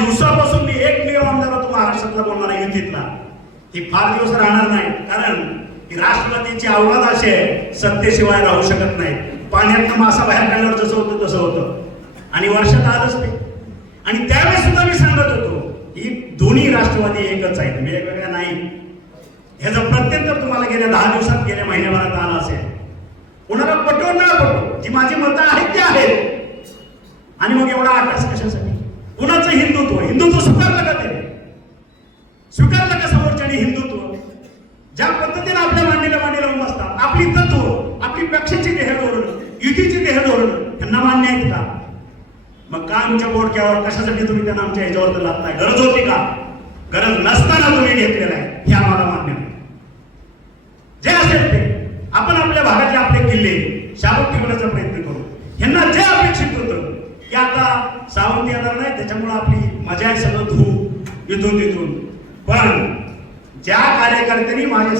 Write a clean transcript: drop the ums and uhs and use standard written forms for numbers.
दिवसापासून मी एकमेव आमदार होतो महाराष्ट्रातला बोलणारा युतीतला. ही फार दिवस राहणार नाही, कारण ही राष्ट्रवादीची अवलाद अशी आहे, सत्तेशिवाय राहू शकत नाही. पाण्यातनं मासा बाहेर काढल्यावर जसं होतं तसं होतं, आणि वर्षात आलंच ते. आणि त्यावेळेस सुद्धा मी सांगत होतो ही दोन्ही राष्ट्रवादी एकच आहेत, वेगवेगळ्या नाही. ह्याचं प्रत्यंतर तुम्हाला गेल्या 10 दिवसात, गेल्या महिन्याभरात आलं असेल. कुणाला पटवून ना पटवू, जी माझी मतं आहेत ती आहेत. आणि मग एवढा आकाश कशासाठी? कुणाचं हिंदुत्व स्वीकारलं का? ते स्वीकारलं का समोरच्याने हिंदुत्व? ज्या पद्धतीने आपल्या मांडीला उभं असतात, आपली तत्व, आपली पक्षाची देहधोरण, युतीची देहधोरण त्यांना मान्य आहेत का? मग का आमच्या बोडक्यावर कशासाठी तुम्ही त्यांना आमच्या ह्याच्यावर तर लागताय? गरज होती का? गरज नसताना तुम्ही घेतलेलं आहे, हे आम्हाला मान्य नाही. जे असेल ते आपण आपल्या भागातले आपले किल्ले शाबूत ठेवण्याचा प्रयत्न करू. ह्यांना जे अपेक्षित होतं की आता सावंत येणार नाही, त्याच्यामुळे आपली मजा आहे, सगळं धू इथून तिथून. पण ज्या कार्यकर्त्यांनी माझ्या